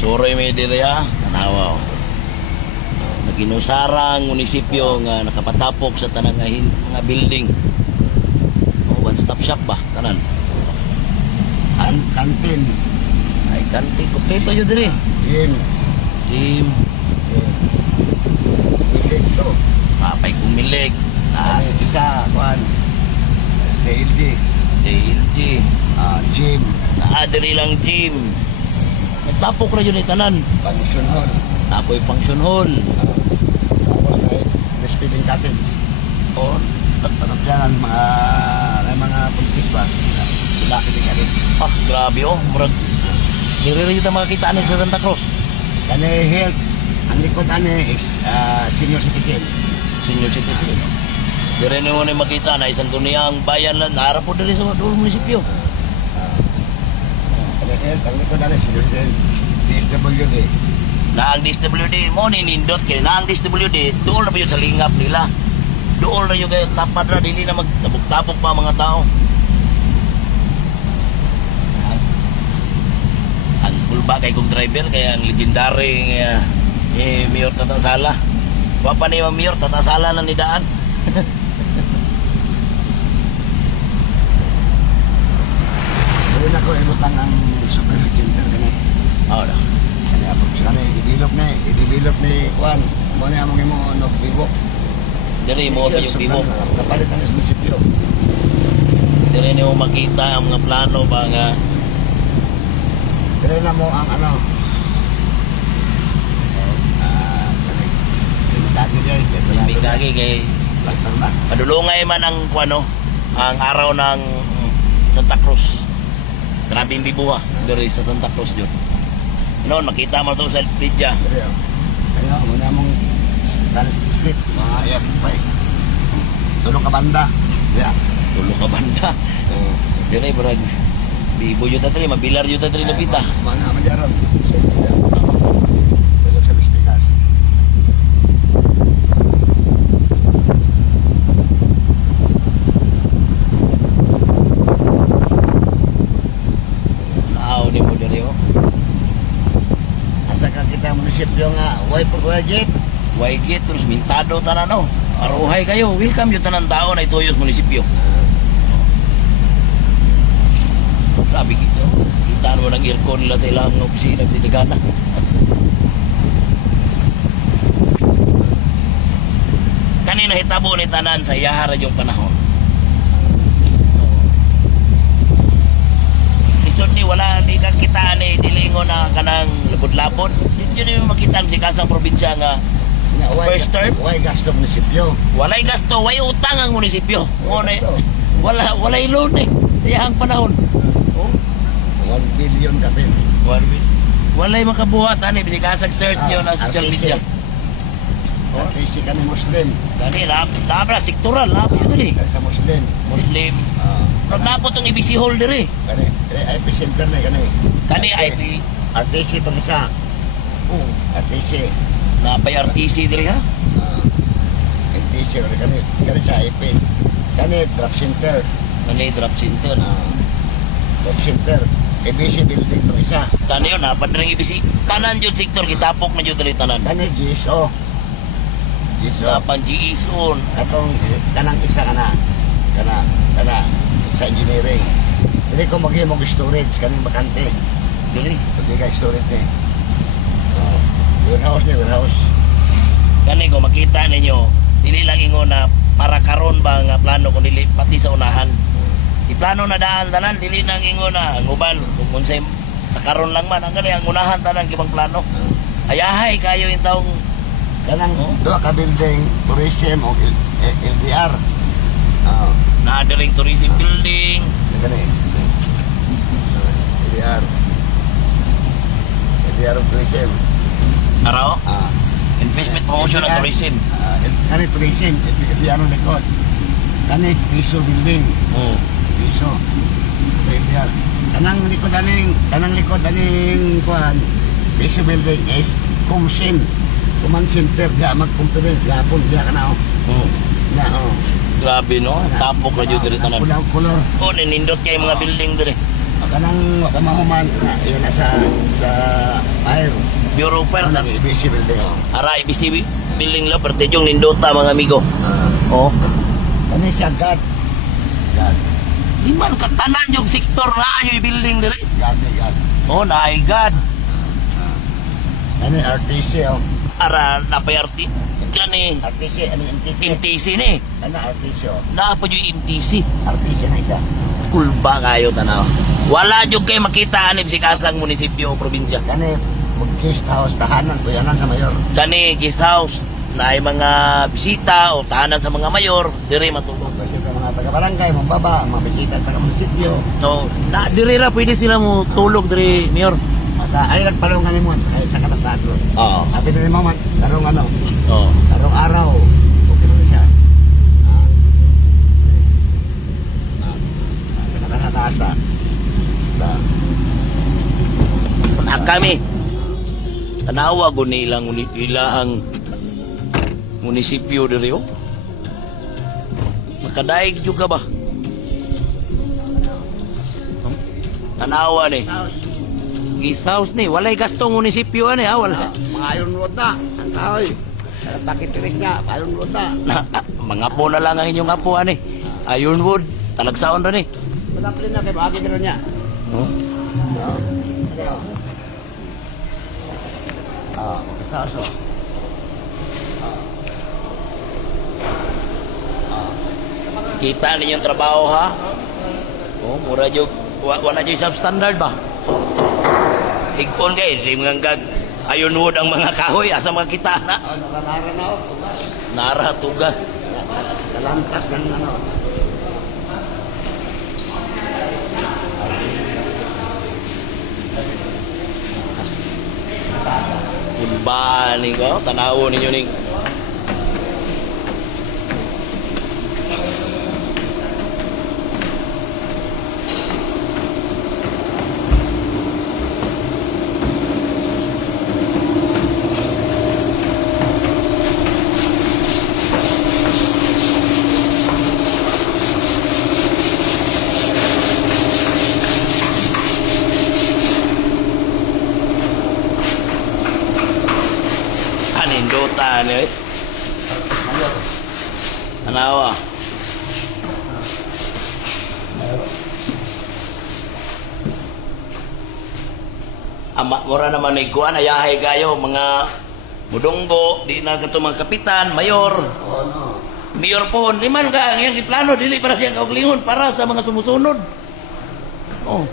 Suroy may diri ha, tanawa. Naginusarang munisipyo nga nakapatapok sa tanang mga building. One stop shop ba tanan? Kantin. Ay kanti kompleto yo diri. Gym. Gym, Milig to. papay kumilig, na Isa, kuhan. DLG. DLG, Gym. na diri lang gym. Nagtapok ra yun ni tanan. Function hall. Apoy function hall. Tapos na speeding cottage. O, Patot yan ang mga politis ba? Speeding cottage. grabe oh, murag. Diri rin kita makakita ni sa Santa Cruz. Kani health. Ang likod is senior citizens. Senior citizen. Diri ni mo ni makita na isang duniyang bayan lang harap po diri sa dulo munisipyo. Kani health. Ang likod senior citizens. DSWD. Na ang DSWD mo ni nindot kay na ang DSWD doon na ba yun sa lingap nila. Doon na yung tapad na dili na magtabok-tabok pa mga tao. Ang kulba kay kong driver kaya ang legendary Mayor Tatasala. Wa pa ni Mayor Tatasala nang nidaan. Ngayon ako ibutang ang super center kani. Oh, na. Kaya pag sana i-develop ni Juan, mo na among imo bibo. Diri mo pa yung bimo. Kapalit ang munisipyo. Diri ni mo makita ang mga plano ba nga Dire na mo ang ano. Kagi dai sa bigagi kay plaster na. padulungay man ang kuano ang araw ng Santa Cruz. Grabe yung bibuha diri sa Santa Cruz yun. Noon makita mo to sa Lidya. Dire. Kaya mo na among street mga ayak pa. Tulong ka banda. Yeah. Tulo ka banda. Diri brag bibo yun tatri mabilar yun tatri napita. Mga majaron. Tulong sa Pikas. Naaw ni mo diri oh. Asa ka kita munisipyo nga way project. Waigit terus mintado tanan no. Aruhay kayo. Welcome yung tanan tao na ituyos munisipyo. Sabi kita, kita mo ng aircon nila sa ilang opisina at tinagana. Kanina hitabo ni tanan sa iyahara yung panahon. Isod ni wala ni kang kita ni dilingo na kanang labod-labod. Yun yung makita si kasang probinsya nga first term. Way gasto munisipyo. Walay gasto, way utang ang munisipyo. Walay loan eh. Sa iyahang panahon. 1 billion kapit. Walay makabuhat ani bisig kasag search niyo na social media. RTC kani Muslim. Gani labra sektoral labo yun diri. Sa Muslim. Muslim. Pero napot ang IBC holder eh. Kani IP center na kani. Kani IP. RTC to isa. RTC. Napay RTC diri ha. RTC kani sa IP. Kani drop center. Kani drop center. Drop center. ABC building to isa. Kani yun napad ring IBC. Tanan jud sektor kitapok na jud diri tanan. Kani GSO. GSO. Napan GISON. Katong kanang isa kana sa engineering. Dili ko maghimog storage kaning bakante. Diri. Pwede ka storage ni. Warehouse. Kani ko makita ninyo dili lang ingon na para karon ba nga plano kung dili pati sa unahan. Iplano na daan tanan dili nang ingon na ang uban kung unsay sa karon lang man ang gani ang unahan tanan gibang plano. Ayahay kayo yung taong Kanang duha ka building tourism o LDR. na ring tourism building. Kani. LDR. LDR of tourism. Araw? Investment promotion and LDR. tourism. Kani tourism, LDR ang likod. Kani piso building. Piso. LDR. Kanang likod aning kuan. Piso building is Kumsin. Command center dia mag-conference gapon dia kana na Grabe no, tapok na jud diri tanan. Pulang color. Ninindot kay mga building diri. kanang pamahuman na yan na sa fire. Bureau of Fire Ano na. nang ibisi building oh. Ara, ibisi building lang, parte yung nindota mga amigo. Oh. Ano siya God? God. Di man katanan yung sektor na ayo building diri. God ni God. Oh, naigad. Ano yung RTC oh. Ara, napayarti. Kani, RTC, ano yung MTC? MTC ni. Ano RTC oh. Naapa yung MTC. RTC na isa. Kulba kayo, tanaw. Wala yung kayo makita anib si kasang munisipyo o probinsya. Kani, mag-guest house, tahanan, kuyanan sa mayor. Kani, guest house, na ay mga bisita o tahanan sa mga mayor, dire matulog. Kasi ka mga taga-barangay, mga baba, mga bisita sa munisipyo. No, na dire ra pwede sila mo tulog dire, mayor. Mata, ay nagpalungan ni mo sa katas-taas ron. Oo. Happy na ni Maman, tarong ano, Oo. tarong araw, okay na siya. Sa katas-taas na. Kami tanawa ko nilang ilahang munisipyo dire oh. Makadaig juga ba? Tanawa ni. Guest house ni, walay gastong munisipyo ani ha, wala. Mga iron road na, ang kahoy. Bakit tiris niya, iron road na. Mga po na lang ang inyong apo ani. Ironwood, talagsaon ra ni. Malapit na kay bahagi gano'n niya. Oh. Saso. Kita ninyo yung trabaho ha. Oh, mura jud wala jud substandard ba? Ikon kay di manggag ironwood ang mga kahoy asa makita na. Naranara na ako, tugas. Nara tugas. Kalantas ng ano. Punba ni ko, tanawo ninyo ning anindota ni. Tanawa. Ama mura naman ni kuan ayahay kayo mga mudunggo di na kato mga kapitan, mayor. Oo, no. Mayor po, di man ka ang iyang iplano dili para siyang kaugalingon para sa mga sumusunod. Oh.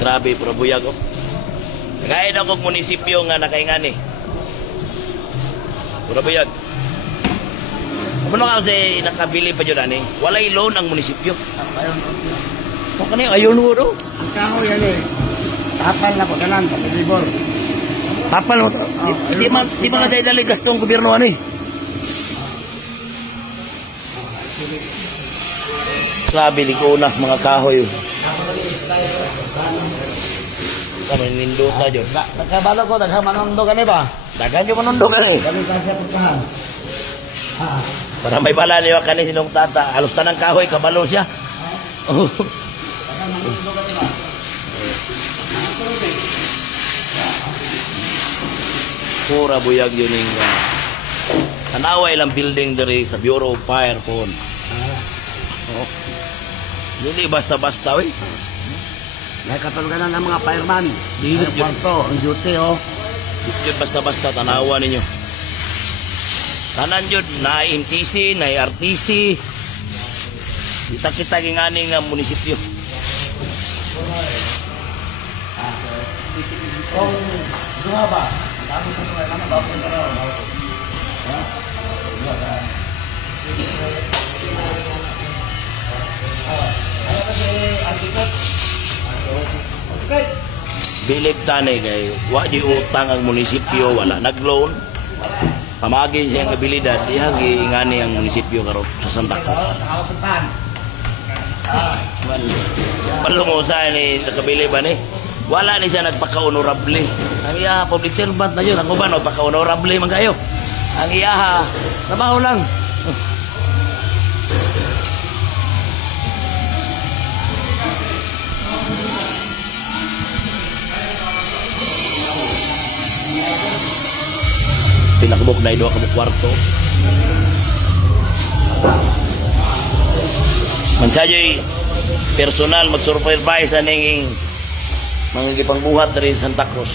Grabe, probuyag ko. Kaya na kong munisipyo nga nakaingani. Probuyag. Ano nga kasi nakabili pa dyan ani? Walay loan ang munisipyo. O kanina, ayun mo do. Ang kahoy yan eh. Tapal na po, ganan, pag-libor. Tapal mo to. Di man na dali gastong gobyerno ani. Grabe, likunas mga kahoy. Kami ninduta dyan. Nagkabalo ko, nagkamanondo ka ba? Dagan yung manundo ka eh. Kami kasi puntahan. Para may bala niyo ka ni sinong tata. Halos tanang kahoy, kabalo siya. Oh. Pura buyag yun yung tanaway lang building diri sa Bureau of Fire po. Oh. Hindi basta-basta eh. Nakatulganan ng mga fireman. Dili Ang kwarto, ang duty oh. Yun basta-basta tanawa ninyo. Tanan yun, na MTC, na RTC. Kita-kita gingani nga munisipyo. Kung duha ba? Tapos sa mga naman, bago na raw. Ano kasi architect? Bilib tanay kay wa di utang ang munisipyo, wala nag-loan. Pamagi siyang abilidad, diha giingani ang munisipyo karon sa Santa Cruz. Malo mo sa ni nakabili ba ni? wala ni siya nagpaka-honorable. Ang iyaha, public servant na yun. Ang uban, paka-honorable man kayo. Ang iyaha, trabaho lang. Pinakabok na ido kabuk kwarto. Mansayoy personal mag-supervise aning mga gipangbuhat rin sa Santa Cruz.